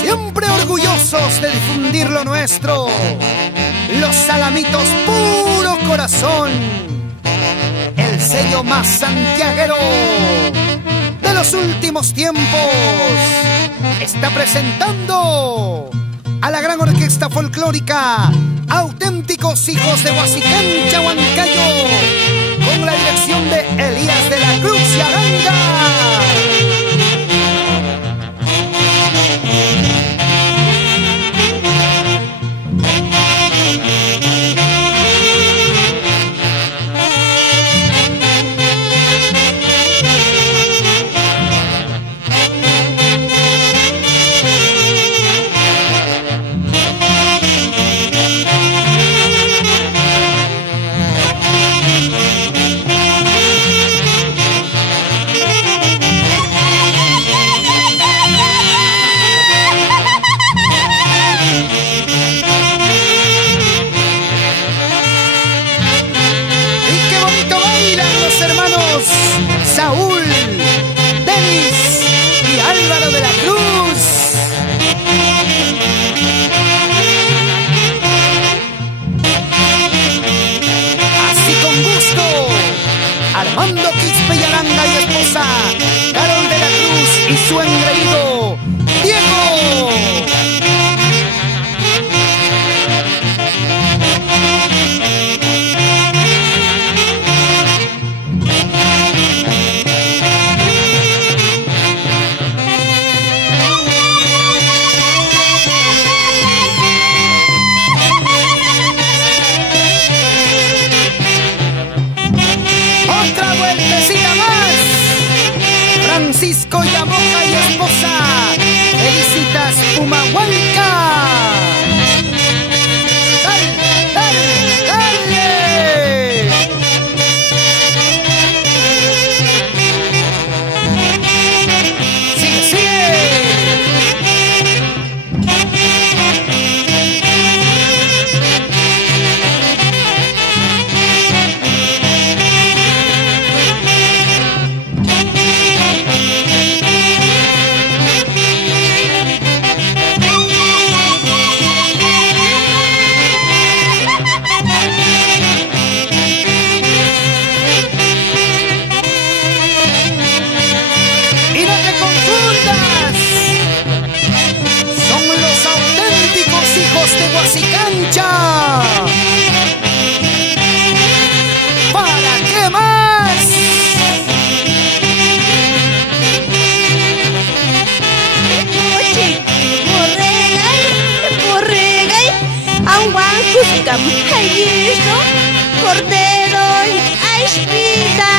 Siempre orgullosos de difundir lo nuestro, los Salamitos puro corazón, el sello más santiaguero de los últimos tiempos, está presentando a la gran orquesta folclórica Auténticos Hijos de Huasicancha, Huancayo, con la dirección de Elías de la Cruz y Aranga. Saúl, Denis y Álvaro de la Cruz. Así con gusto, Armando Quispe y Aranga y esposa, Carol de la Cruz y su engreído, Diego. Francisco Yamoja y esposa, Felicitas Pumahuanca. ¡Dale, dale, dale! ¡Sigue, sigue! De Huasicancha. ¿Para qué más? Cordero y espita.